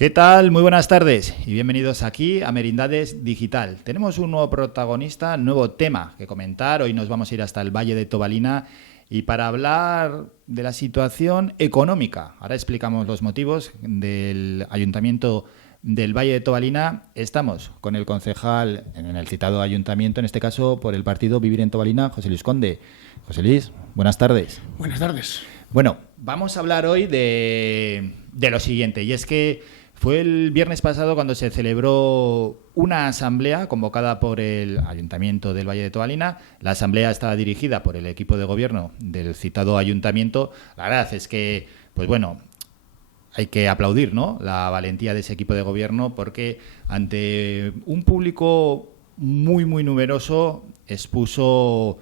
¿Qué tal? Muy buenas tardes y bienvenidos aquí a Merindades Digital. Tenemos un nuevo protagonista, nuevo tema que comentar. Hoy nos vamos a ir hasta el Valle de Tobalina y para hablar de la situación económica. Ahora explicamos los motivos del Ayuntamiento del Valle de Tobalina. Estamos con el concejal en el citado ayuntamiento, en este caso por el partido Vivir en Tobalina, José Luis Conde. José Luis, buenas tardes. Buenas tardes. Bueno, vamos a hablar hoy de lo siguiente, y es que fue el viernes pasado cuando se celebró una asamblea convocada por el Ayuntamiento del Valle de Tobalina. La asamblea estaba dirigida por el equipo de gobierno del citado ayuntamiento. La verdad es que, pues bueno, hay que aplaudir, ¿no?, la valentía de ese equipo de gobierno, porque ante un público muy numeroso expuso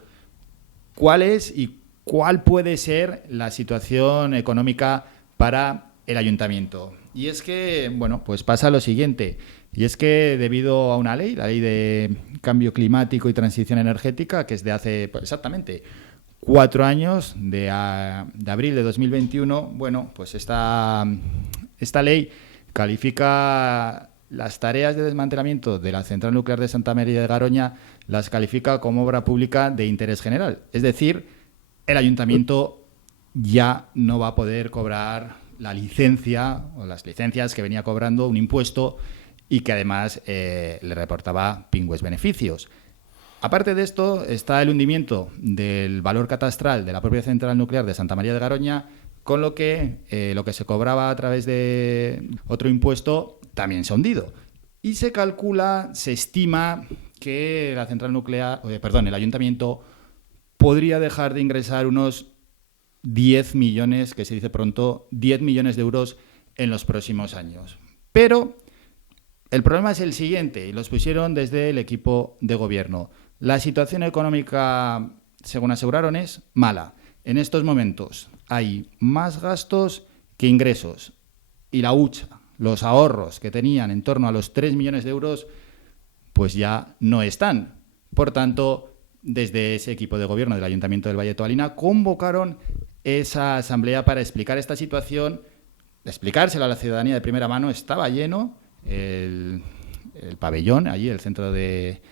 cuál es y cuál puede ser la situación económica para el ayuntamiento. Y es que, bueno, pues pasa lo siguiente, y es que debido a una ley, la Ley de Cambio Climático y Transición Energética, que es de hace exactamente 4 años, de abril de 2021, bueno, pues esta ley califica las tareas de desmantelamiento de la central nuclear de Santa María de Garoña, las califica como obra pública de interés general. Es decir, el ayuntamiento ya no va a poder cobrar la licencia o las licencias que venía cobrando un impuesto y que además le reportaba pingües beneficios. Aparte de esto está el hundimiento del valor catastral de la propia central nuclear de Santa María de Garoña, con lo que se cobraba a través de otro impuesto también se ha hundido. Y se estima que la central nuclear, el ayuntamiento podría dejar de ingresar unos 10 millones, que se dice pronto, 10 millones de euros en los próximos años. Pero el problema es el siguiente, y los pusieron desde el equipo de gobierno. La situación económica, según aseguraron, es mala. En estos momentos hay más gastos que ingresos. Y la hucha, los ahorros que tenían en torno a los 3 millones de euros, pues ya no están. Por tanto, desde ese equipo de gobierno del Ayuntamiento del Valle de Tobalina convocaron esa asamblea para explicar esta situación, explicársela a la ciudadanía de primera mano. Estaba lleno el pabellón, allí el centro de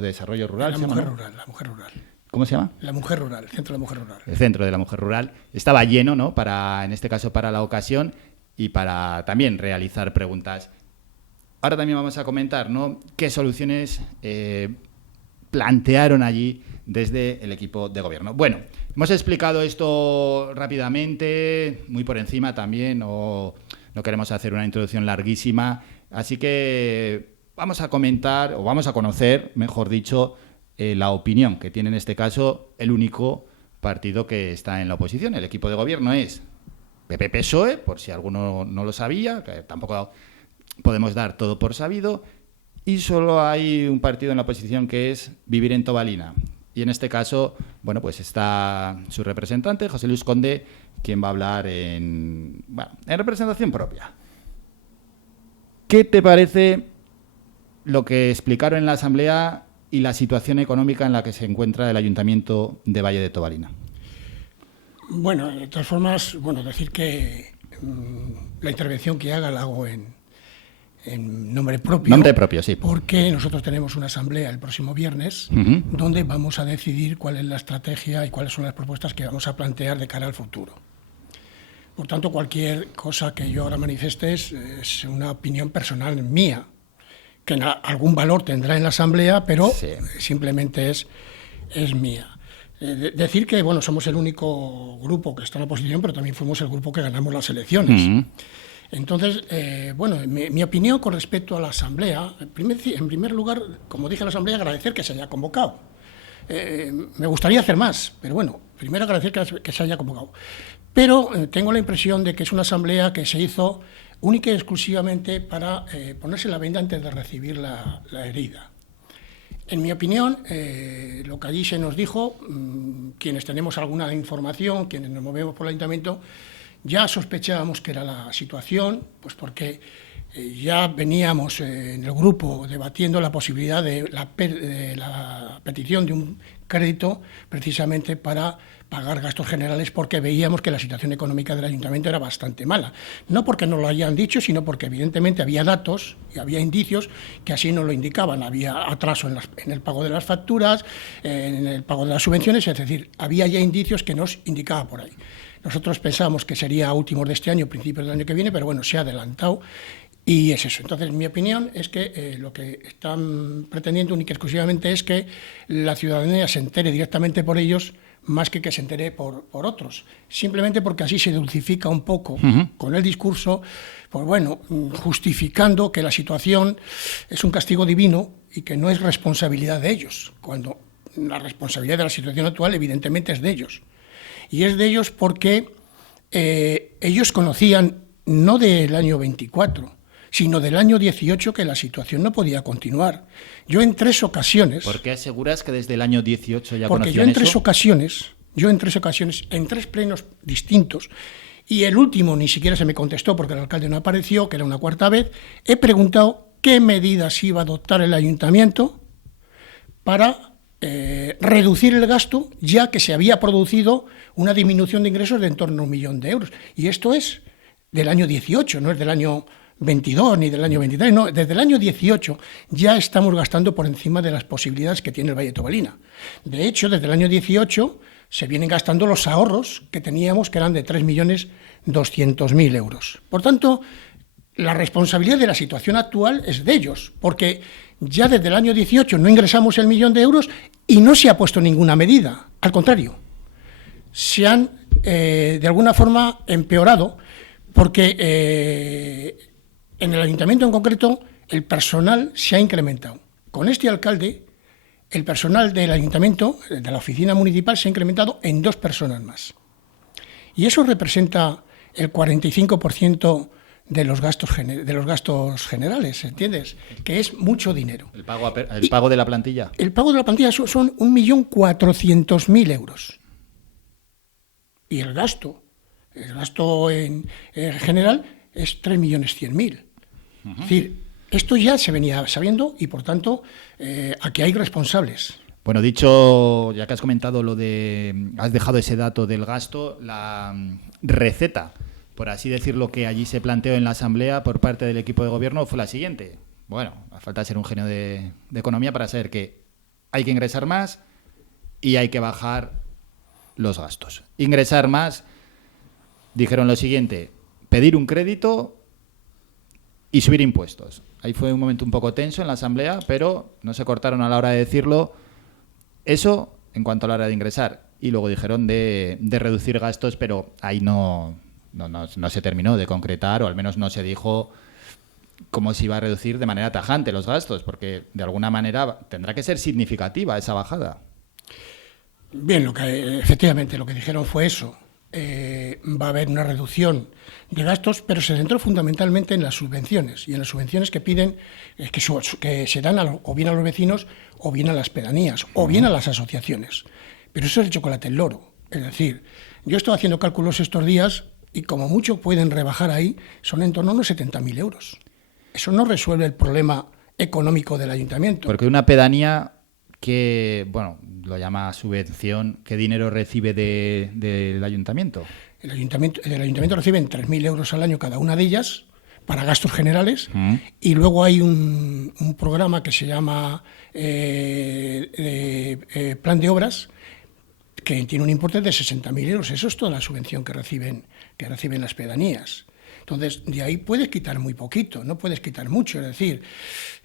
desarrollo rural. La mujer rural. ¿Cómo se llama? La mujer rural, el centro de la mujer rural. El centro de la mujer rural estaba lleno, ¿no?, en este caso para la ocasión y para también realizar preguntas. Ahora también vamos a comentar, ¿no?, qué soluciones plantearon allí desde el equipo de gobierno. Bueno, hemos explicado esto rápidamente, muy por encima también, no queremos hacer una introducción larguísima, así que vamos a comentar, o vamos a conocer, mejor dicho, la opinión que tiene en este caso el único partido que está en la oposición. El equipo de gobierno es PP-PSOE, por si alguno no lo sabía, que tampoco podemos dar todo por sabido, y solo hay un partido en la oposición que es Vivir en Tobalina. Y en este caso, bueno, pues está su representante, José Luis Conde, quien va a hablar en representación propia. ¿Qué te parece lo que explicaron en la asamblea y la situación económica en la que se encuentra el Ayuntamiento de Valle de Tobalina? Bueno, de todas formas, decir que la intervención que haga la hago en nombre propio. Nombre propio, sí. Porque nosotros tenemos una asamblea el próximo viernes donde vamos a decidir cuál es la estrategia y cuáles son las propuestas que vamos a plantear de cara al futuro. Por tanto, cualquier cosa que yo ahora manifieste es una opinión personal mía, que algún valor tendrá en la asamblea, pero sí, simplemente es mía. Decir que somos el único grupo que está en la oposición, pero también fuimos el grupo que ganamos las elecciones. Entonces, mi opinión con respecto a la asamblea, en primer lugar, como dije en la asamblea, agradecer que se haya convocado. Me gustaría hacer más, pero primero agradecer que se haya convocado. Pero tengo la impresión de que es una asamblea que se hizo única y exclusivamente para ponerse la venda antes de recibir la herida. En mi opinión, lo que allí se nos dijo, quienes tenemos alguna información, quienes nos movemos por el ayuntamiento, ya sospechábamos que era la situación, pues porque ya veníamos en el grupo debatiendo la posibilidad de la petición de un crédito precisamente para pagar gastos generales, porque veíamos que la situación económica del ayuntamiento era bastante mala. No porque nos lo hayan dicho, sino porque evidentemente había datos y había indicios que así nos lo indicaban. Había atraso en el pago de las facturas, en el pago de las subvenciones, es decir, había ya indicios que nos indicaba por ahí. Nosotros pensábamos que sería a últimos de este año, principios del año que viene, pero bueno, se ha adelantado. Y es eso. Entonces, mi opinión es que lo que están pretendiendo única y exclusivamente es que la ciudadanía se entere directamente por ellos, más que se entere por otros. Simplemente porque así se dulcifica un poco con el discurso, pues bueno, justificando que la situación es un castigo divino y que no es responsabilidad de ellos, cuando la responsabilidad de la situación actual evidentemente es de ellos. Y es de ellos porque ellos conocían, no del año 24, sino del año 18, que la situación no podía continuar. Yo en 3 ocasiones... ¿Por qué aseguras que desde el año 18 ya conocían eso? Porque yo en 3 ocasiones, en 3 plenos distintos, y el último ni siquiera se me contestó porque el alcalde no apareció, que era una 4ª vez, he preguntado qué medidas iba a adoptar el ayuntamiento para reducir el gasto, ya que se había producido una disminución de ingresos de en torno a 1 millón de euros. Y esto es del año 18, no es del año 22 ni del año 23, no, desde el año 18 ya estamos gastando por encima de las posibilidades que tiene el Valle de Tobalina. De hecho, desde el año 18 se vienen gastando los ahorros que teníamos, que eran de 3.200.000 euros. Por tanto, la responsabilidad de la situación actual es de ellos, porque ya desde el año 18 no ingresamos el 1 millón de euros y no se ha puesto ninguna medida. Al contrario, se han de alguna forma empeorado, porque en el ayuntamiento en concreto el personal se ha incrementado. Con este alcalde, el personal del ayuntamiento, de la oficina municipal, se ha incrementado en 2 personas más. Y eso representa el 45% de los gastos generales, ¿entiendes? Que es mucho dinero. ¿El pago de la plantilla? El pago de la plantilla son 1.400.000 euros. Y el gasto en general es 3.100.000. Es decir, esto ya se venía sabiendo y, por tanto, aquí hay responsables. Bueno, dicho, ya que has comentado has dejado ese dato del gasto, la receta, por así decirlo, que allí se planteó en la asamblea por parte del equipo de gobierno fue la siguiente. Bueno, a falta de ser un genio de economía para saber que hay que ingresar más y hay que bajar los gastos. Ingresar más, dijeron lo siguiente: pedir un crédito y subir impuestos. Ahí fue un momento un poco tenso en la asamblea, pero no se cortaron a la hora de decirlo. Eso en cuanto a la hora de ingresar. Y luego dijeron de reducir gastos, pero ahí no se terminó de concretar, o al menos no se dijo cómo se iba a reducir de manera tajante los gastos, porque de alguna manera tendrá que ser significativa esa bajada. Bien, efectivamente lo que dijeron fue eso. Va a haber una reducción de gastos, pero se centró fundamentalmente en las subvenciones, y en las subvenciones que piden, que se dan o bien a los vecinos, o bien a las pedanías, o bien a las asociaciones. Pero eso es el chocolate el loro. Es decir, yo estoy haciendo cálculos estos días y como mucho pueden rebajar ahí, son en torno a unos 70.000 euros. Eso no resuelve el problema económico del ayuntamiento. Porque una pedanía que, bueno, lo llama subvención, ¿qué dinero recibe del ayuntamiento? El ayuntamiento recibe 3.000 euros al año cada una de ellas para gastos generales, y luego hay un programa que se llama Plan de Obras, que tiene un importe de 60.000 euros. Eso es toda la subvención que reciben las pedanías. Entonces, de ahí puedes quitar muy poquito, no puedes quitar mucho. Es decir,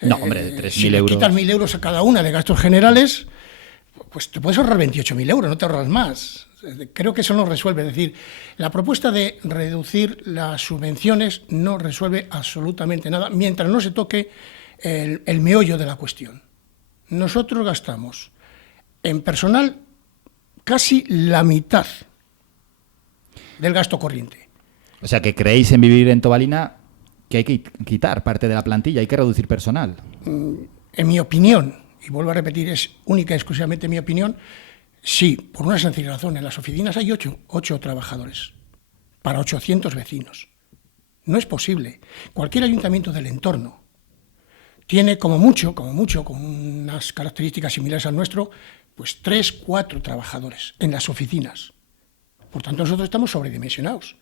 no, hombre, de 3.000 si euros. Si quitas 1.000 euros a cada una de gastos generales, pues te puedes ahorrar 28.000 euros, no te ahorras más. Creo que eso no resuelve. Es decir, la propuesta de reducir las subvenciones no resuelve absolutamente nada mientras no se toque el meollo de la cuestión. Nosotros gastamos en personal casi la mitad del gasto corriente. O sea, que creéis en Vivir en Tobalina que hay que quitar parte de la plantilla, hay que reducir personal. En mi opinión, y vuelvo a repetir, es única y exclusivamente mi opinión, sí, por una sencilla razón. En las oficinas hay 8 trabajadores para 800 vecinos. No es posible. Cualquier ayuntamiento del entorno tiene como mucho, con unas características similares al nuestro, pues 3, 4 trabajadores en las oficinas. Por tanto, nosotros estamos sobredimensionados.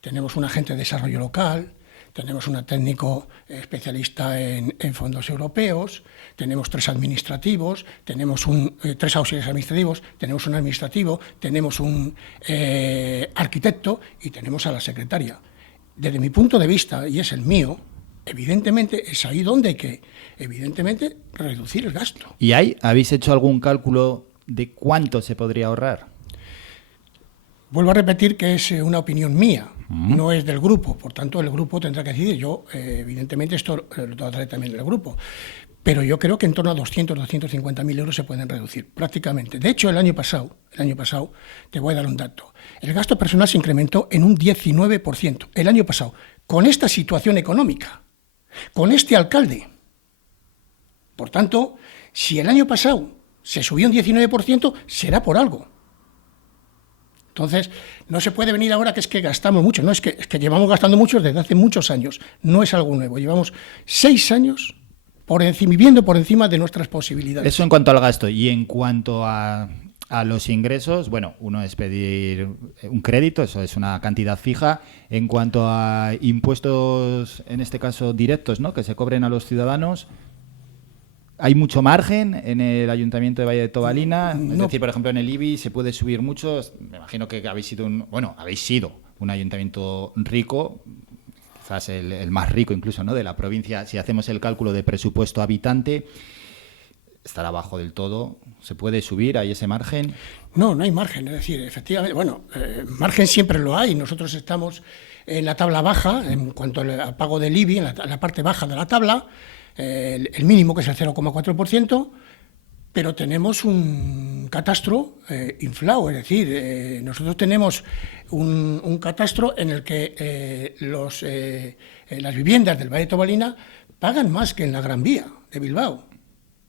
Tenemos un agente de desarrollo local, tenemos un técnico especialista en fondos europeos, tenemos 3 administrativos, tenemos 3 auxiliares administrativos, tenemos un administrativo, tenemos un arquitecto y tenemos a la secretaria. Desde mi punto de vista, y es el mío, evidentemente es ahí donde hay que, evidentemente, reducir el gasto. ¿Y habéis hecho algún cálculo de cuánto se podría ahorrar? Vuelvo a repetir que es una opinión mía, no es del grupo, por tanto el grupo tendrá que decidir. Yo, evidentemente, esto lo trataré también del grupo, pero yo creo que en torno a 200.000 euros se pueden reducir, prácticamente. De hecho, el año pasado, te voy a dar un dato, el gasto personal se incrementó en un 19%, el año pasado, con esta situación económica, con este alcalde. Por tanto, si el año pasado se subió un 19%, será por algo. Entonces, no se puede venir ahora que es que gastamos mucho, no, es que llevamos gastando mucho desde hace muchos años, no es algo nuevo, llevamos 6 años viviendo por encima de nuestras posibilidades. Eso en cuanto al gasto. Y en cuanto a los ingresos, bueno, uno es pedir un crédito, eso es una cantidad fija. En cuanto a impuestos, en este caso directos, ¿no?, que se cobren a los ciudadanos, ¿hay mucho margen en el Ayuntamiento de Valle de Tobalina? No. Es decir, por ejemplo, en el IBI se puede subir mucho. Me imagino que habéis sido un ayuntamiento rico, quizás el más rico incluso, ¿no?, de la provincia. Si hacemos el cálculo de presupuesto habitante, estará bajo del todo. ¿Se puede subir? ¿Hay ese margen? No hay margen. Es decir, efectivamente, margen siempre lo hay. Nosotros estamos en la tabla baja en cuanto al pago del IBI, en la parte baja de la tabla. El mínimo, que es el 0,4%, pero tenemos un catastro inflado, es decir, nosotros tenemos un catastro en el que las viviendas del Valle de Tobalina pagan más que en la Gran Vía de Bilbao.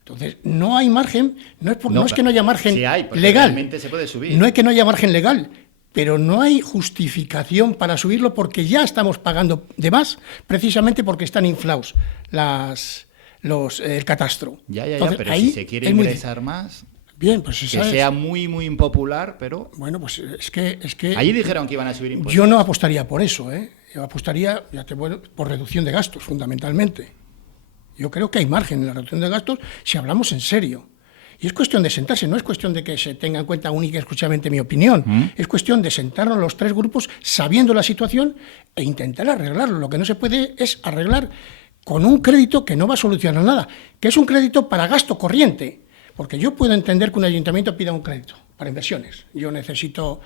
Entonces, no hay margen, no es que no haya margen sí hay, legal, realmente se puede subir. No es que no haya margen legal, pero no hay justificación para subirlo porque ya estamos pagando de más, precisamente porque están inflados el catastro. Ya, entonces, pero si se quiere ingresar más, bien, pues que sea muy, muy impopular, pero... Bueno, pues es que... Allí dijeron que iban a subir impuestos. Yo no apostaría por eso, Yo apostaría, por reducción de gastos, fundamentalmente. Yo creo que hay margen en la reducción de gastos si hablamos en serio. Y es cuestión de sentarse, no es cuestión de que se tenga en cuenta única y exclusivamente mi opinión. Es cuestión de sentarnos los 3 grupos sabiendo la situación e intentar arreglarlo. Lo que no se puede es arreglar con un crédito que no va a solucionar nada, que es un crédito para gasto corriente. Porque yo puedo entender que un ayuntamiento pida un crédito para inversiones. Yo necesito,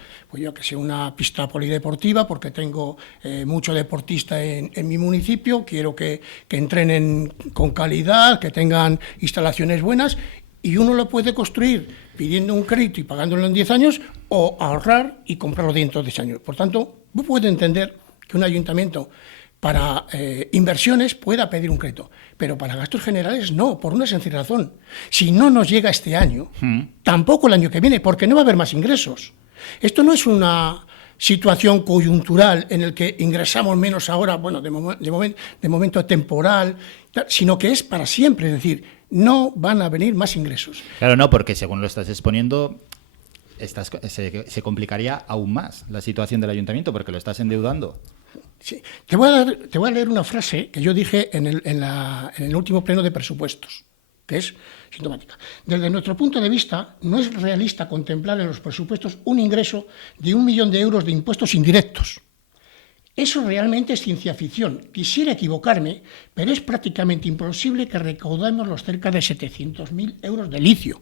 una pista polideportiva porque tengo mucho deportista en mi municipio, quiero que entrenen con calidad, que tengan instalaciones buenas. Y uno lo puede construir pidiendo un crédito y pagándolo en 10 años o ahorrar y comprarlo dentro de 10 años. Por tanto, yo puedo entender que un ayuntamiento para inversiones pueda pedir un crédito, pero para gastos generales no, por una sencilla razón. Si no nos llega este año, tampoco el año que viene, porque no va a haber más ingresos. Esto no es una situación coyuntural en el que ingresamos menos ahora, de momento temporal, sino que es para siempre, es decir, no van a venir más ingresos. Claro, no, porque según lo estás exponiendo, se complicaría aún más la situación del ayuntamiento porque lo estás endeudando. Sí. Te voy a leer una frase que yo dije en el último pleno de presupuestos, que es sintomática. Desde nuestro punto de vista, no es realista contemplar en los presupuestos un ingreso de 1 millón de euros de impuestos indirectos. Eso realmente es ciencia ficción. Quisiera equivocarme, pero es prácticamente imposible que recaudemos los cerca de 700.000 euros de licio.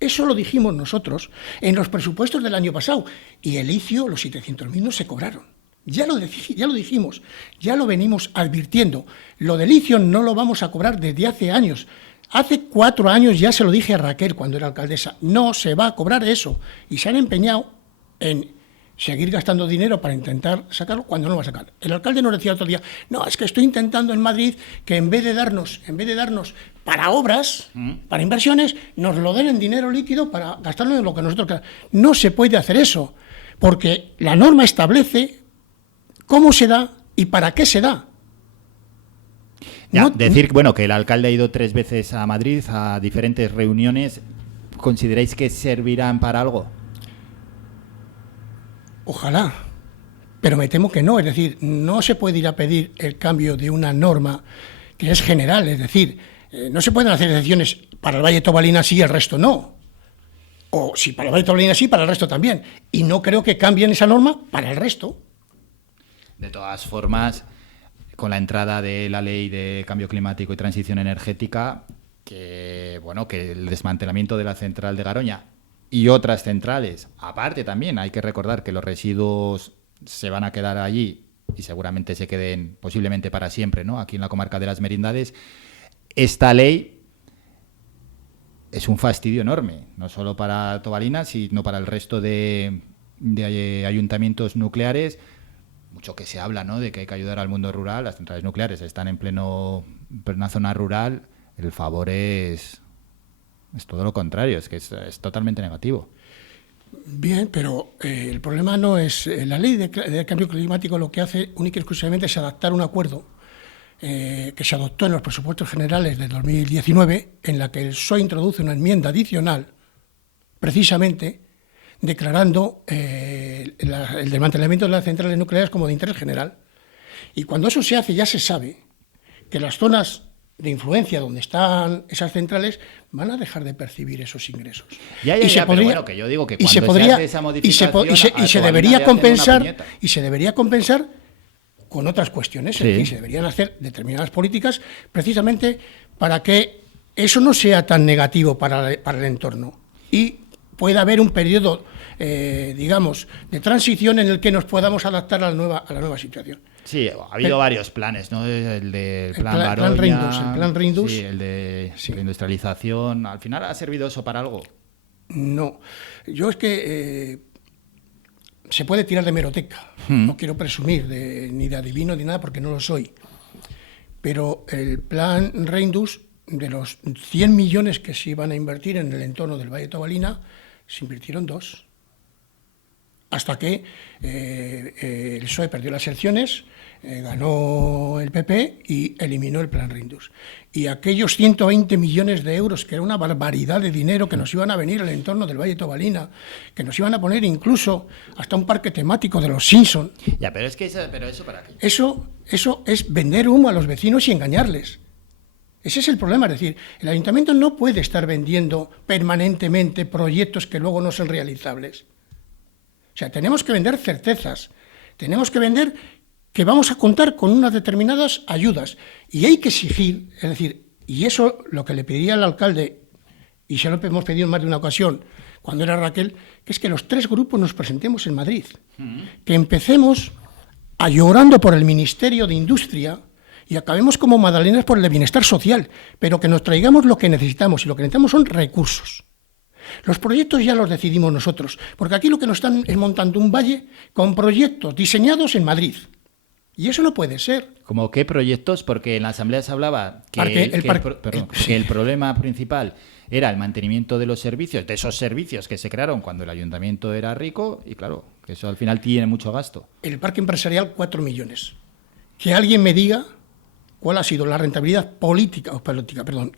Eso lo dijimos nosotros en los presupuestos del año pasado. Y el licio, los 700.000 no se cobraron. Ya lo dijimos, ya lo venimos advirtiendo. Lo del licio no lo vamos a cobrar desde hace años. Hace 4 años ya se lo dije a Raquel cuando era alcaldesa. No se va a cobrar eso. Y se han empeñado en seguir gastando dinero para intentar sacarlo cuando no lo va a sacar. El alcalde nos decía otro día, no, es que estoy intentando en Madrid que en vez de darnos para obras, para inversiones, nos lo den en dinero líquido para gastarlo en lo que nosotros queramos. No se puede hacer eso, porque la norma establece cómo se da ¿Y para qué se da? Ya, decir, bueno, que el alcalde ha ido 3 veces a Madrid a diferentes reuniones, ¿consideráis que servirán para algo? Ojalá, pero me temo que no. Es decir, no se puede ir a pedir el cambio de una norma que es general. Es decir, no se pueden hacer excepciones para el Valle de Tobalina sí y el resto no. O si para el Valle de Tobalina sí, para el resto también. Y no creo que cambien esa norma para el resto. De todas formas, con la entrada de la ley de cambio climático y transición energética, que bueno, que el desmantelamiento de la central de Garoña y otras centrales, aparte también hay que recordar que los residuos se van a quedar allí y seguramente se queden posiblemente para siempre, ¿no? Aquí en la comarca de las Merindades, esta ley es un fastidio enorme, no solo para Tobalina, sino para el resto de ayuntamientos nucleares. Mucho que se habla, ¿no?, de que hay que ayudar al mundo rural. Las centrales nucleares están en plena zona rural. El favor es todo lo contrario, es que es totalmente negativo. Bien, pero el problema no es la ley de cambio climático. Lo que hace única y exclusivamente es adaptar un acuerdo que se adoptó en los presupuestos generales de 2019, en la que el PSOE introduce una enmienda adicional, precisamente declarando el desmantelamiento de las centrales nucleares como de interés general. Y cuando eso se hace, ya se sabe que las zonas de influencia donde están esas centrales van a dejar de percibir esos ingresos. Pero bueno, que yo digo que cuando se hace esa modificación se debería compensar con otras cuestiones. Sí. Es decir, se deberían hacer determinadas políticas precisamente para que eso no sea tan negativo para el entorno y pueda haber un periodo, digamos, de transición en el que nos podamos adaptar a la nueva situación. Sí, ha habido varios planes, ¿no? El plan Garoña, el plan Reindus. Sí, el de reindustrialización. ¿Al final ha servido eso para algo? No. Yo es que se puede tirar de hemeroteca. No quiero presumir ni de adivino ni nada porque no lo soy. Pero el plan Reindus, de los 100 millones que se iban a invertir en el entorno del Valle de Tobalina, se invirtieron 2. Hasta que el PSOE perdió las elecciones, ganó el PP y eliminó el plan Reindus. Y aquellos 120 millones de euros, que era una barbaridad de dinero que nos iban a venir al entorno del Valle de Tobalina, que nos iban a poner incluso hasta un parque temático de los Simpson. Ya, pero eso para qué. Eso es vender humo a los vecinos y engañarles. Ese es el problema, es decir, el ayuntamiento no puede estar vendiendo permanentemente proyectos que luego no son realizables. O sea, tenemos que vender certezas, tenemos que vender que vamos a contar con unas determinadas ayudas y hay que exigir, es decir, y eso lo que le pediría al alcalde, y se lo hemos pedido en más de una ocasión cuando era Raquel, que es que los 3 grupos nos presentemos en Madrid, que empecemos llorando por el Ministerio de Industria y acabemos como magdalenas por el de bienestar social, pero que nos traigamos lo que necesitamos, y lo que necesitamos son recursos. Los proyectos ya los decidimos nosotros, porque aquí lo que nos están es montando un valle con proyectos diseñados en Madrid. Y eso no puede ser. ¿Cómo qué proyectos? Porque en la asamblea se hablaba que el problema principal era el mantenimiento de los servicios, de esos servicios que se crearon cuando el ayuntamiento era rico, y claro, que eso al final tiene mucho gasto. El parque empresarial, 4 millones. Que alguien me diga cuál ha sido la rentabilidad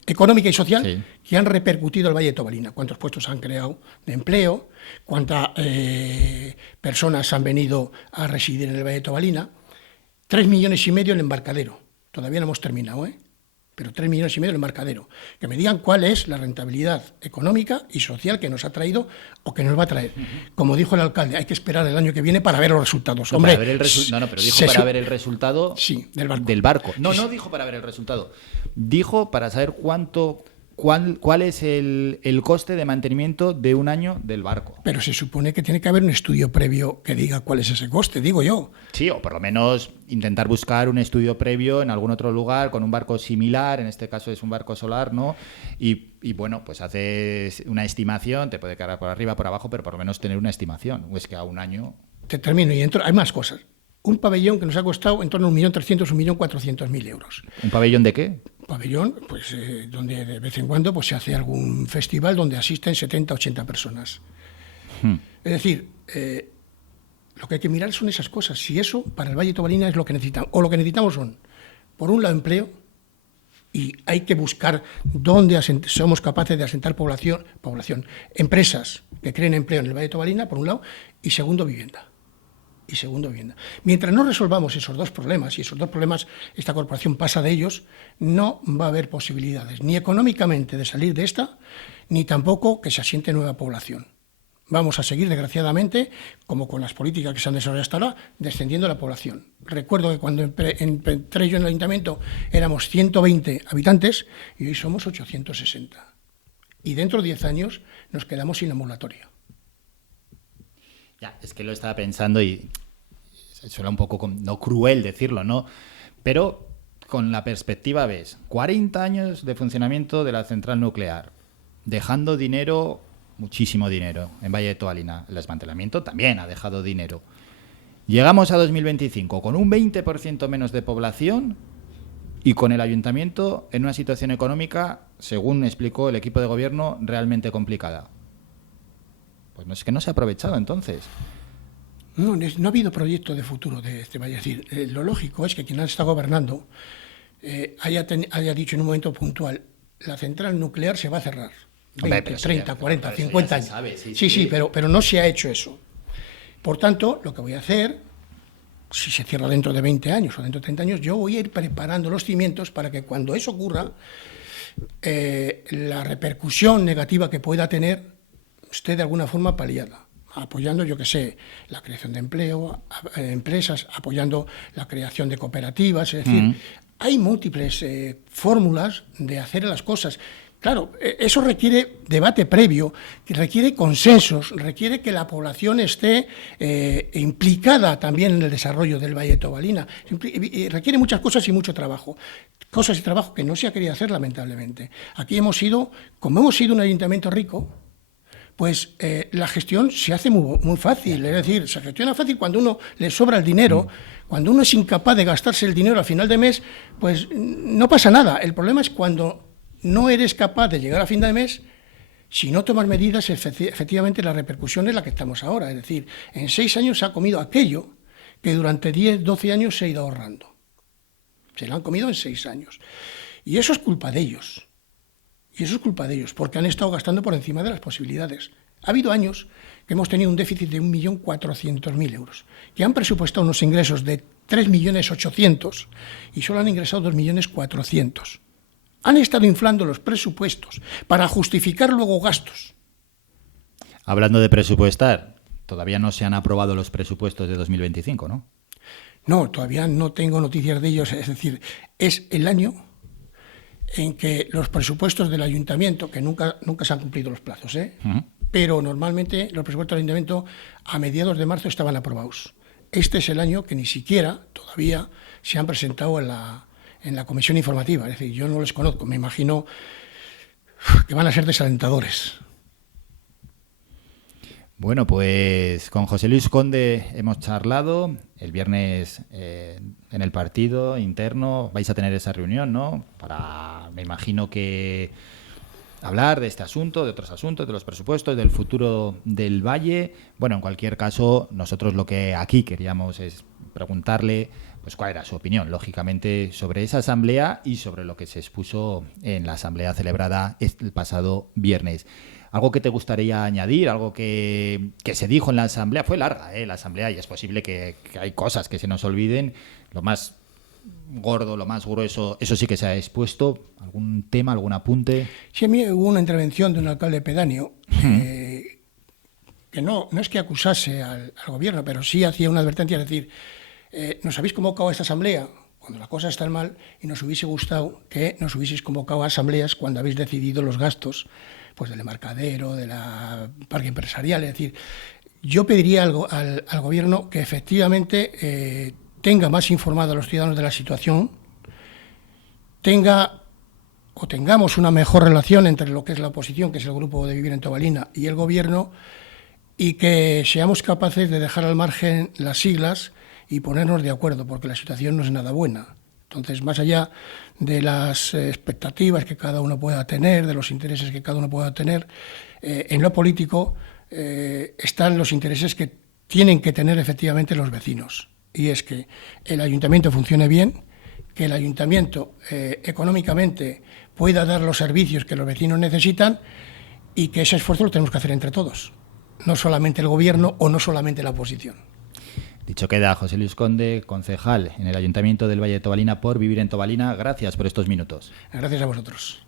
económica y social que han repercutido el Valle de Tobalina. ¿Cuántos puestos han creado de empleo? ¿Cuántas personas han venido a residir en el Valle de Tobalina? 3,5 millones el embarcadero. Todavía no hemos terminado, pero 3,5 millones el embarcadero. Que me digan cuál es la rentabilidad económica y social que nos ha traído o que nos va a traer. Como dijo el alcalde, hay que esperar el año que viene para ver los resultados. Hombre, pero dijo para ver el resultado del barco. No dijo para ver el resultado. Dijo para saber cuál es el coste de mantenimiento de un año del barco. Pero se supone que tiene que haber un estudio previo que diga cuál es ese coste, digo yo. Sí, o por lo menos intentar buscar un estudio previo en algún otro lugar con un barco similar, en este caso es un barco solar, ¿no? Y bueno, pues haces una estimación, te puede quedar por arriba, por abajo, pero por lo menos tener una estimación. O es que a un año... Te termino y entro. Hay más cosas. Un pabellón que nos ha costado en torno a 1.300.000, 1.400.000 euros. ¿Un pabellón de qué? Pabellón, pues donde de vez en cuando pues, se hace algún festival donde asisten 70, 80 personas. Es decir, Lo que hay que mirar son esas cosas. Si eso para el Valle de Tobalina es lo que necesitamos, o lo que necesitamos son, por un lado, empleo, y hay que buscar dónde somos capaces de asentar población, empresas que creen empleo en el Valle de Tobalina, por un lado, y segundo, vivienda. Mientras no resolvamos esos dos problemas, y esos dos problemas esta corporación pasa de ellos, no va a haber posibilidades, ni económicamente de salir de esta, ni tampoco que se asiente nueva población. Vamos a seguir, desgraciadamente, como con las políticas que se han desarrollado hasta ahora, descendiendo la población. Recuerdo que cuando entré yo en el ayuntamiento éramos 120 habitantes y hoy somos 860. Y dentro de 10 años nos quedamos sin ambulatorio. Ya, es que lo estaba pensando y suena un poco, no cruel decirlo, ¿no? Pero con la perspectiva ves, 40 años de funcionamiento de la central nuclear, dejando dinero, muchísimo dinero, en Valle de Tobalina. El desmantelamiento también ha dejado dinero. Llegamos a 2025 con un 20% menos de población y con el ayuntamiento en una situación económica, según explicó el equipo de gobierno, realmente complicada. Pues no es que no se ha aprovechado entonces. No ha habido proyecto de futuro de este Valle. Es decir, lo lógico es que quien está gobernando haya dicho en un momento puntual, la central nuclear se va a cerrar. 20, 30, 40, 50 años. Sabe, sí, pero no se ha hecho eso. Por tanto, lo que voy a hacer, si se cierra dentro de 20 años o dentro de 30 años, yo voy a ir preparando los cimientos para que cuando eso ocurra, la repercusión negativa que pueda tener esté de alguna forma paliada, apoyando, yo que sé, la creación de empleo, empresas, apoyando la creación de cooperativas. Es decir, hay múltiples fórmulas de hacer las cosas. Claro, eso requiere debate previo, requiere consensos, requiere que la población esté implicada también en el desarrollo del Valle de Tobalina. Requiere muchas cosas y mucho trabajo. Cosas y trabajo que no se ha querido hacer, lamentablemente. Aquí como hemos sido un ayuntamiento rico, pues la gestión se hace muy fácil. Es decir, se gestiona fácil cuando uno le sobra el dinero. Cuando uno es incapaz de gastarse el dinero al final de mes, pues no pasa nada. El problema es cuando no eres capaz de llegar a fin de mes, si no tomas medidas, efectivamente la repercusión es la que estamos ahora. Es decir, en 6 años se ha comido aquello que durante 10, 12 años se ha ido ahorrando. Se lo han comido en 6 años. Y eso es culpa de ellos. Porque han estado gastando por encima de las posibilidades. Ha habido años que hemos tenido un déficit de 1.400.000 euros, que han presupuestado unos ingresos de 3.800.000 y solo han ingresado 2.400.000. Han estado inflando los presupuestos para justificar luego gastos. Hablando de presupuestar, todavía no se han aprobado los presupuestos de 2025, ¿no? No, todavía no tengo noticias de ellos. Es decir, es el año en que los presupuestos del ayuntamiento, que nunca se han cumplido los plazos, pero normalmente los presupuestos del ayuntamiento a mediados de marzo estaban aprobados. Este es el año que ni siquiera todavía se han presentado en la comisión informativa. Es decir, yo no les conozco, me imagino que van a ser desalentadores. Bueno, pues con José Luis Conde hemos charlado. El viernes en el partido interno vais a tener esa reunión, ¿no? Me imagino que hablar de este asunto, de otros asuntos, de los presupuestos, del futuro del Valle. Bueno, en cualquier caso, nosotros lo que aquí queríamos es preguntarle pues cuál era su opinión, lógicamente, sobre esa asamblea y sobre lo que se expuso en la asamblea celebrada el pasado viernes. ¿Algo que te gustaría añadir? ¿Algo que se dijo en la asamblea? Fue larga, la asamblea, y es posible que hay cosas que se nos olviden. Lo más gordo, lo más grueso, eso sí que se ha expuesto. ¿Algún tema, algún apunte? Sí, a mí hubo una intervención de un alcalde pedáneo que no es que acusase al gobierno, pero sí hacía una advertencia, es decir, nos habéis convocado a esta asamblea cuando la cosa está mal y nos hubiese gustado que nos hubieseis convocado a asambleas cuando habéis decidido los gastos pues del embarcadero, del parque empresarial. Es decir, yo pediría al gobierno que efectivamente tenga más informado a los ciudadanos de la situación, tengamos una mejor relación entre lo que es la oposición, que es el grupo de Vivir en Tobalina, y el gobierno, y que seamos capaces de dejar al margen las siglas y ponernos de acuerdo, porque la situación no es nada buena. Entonces, más allá de las expectativas que cada uno pueda tener, de los intereses que cada uno pueda tener, en lo político están los intereses que tienen que tener efectivamente los vecinos. Y es que el ayuntamiento funcione bien, que el ayuntamiento económicamente pueda dar los servicios que los vecinos necesitan y que ese esfuerzo lo tenemos que hacer entre todos, no solamente el gobierno o no solamente la oposición. Dicho queda, José Luis Conde, concejal en el Ayuntamiento del Valle de Tobalina por Vivir en Tobalina. Gracias por estos minutos. Gracias a vosotros.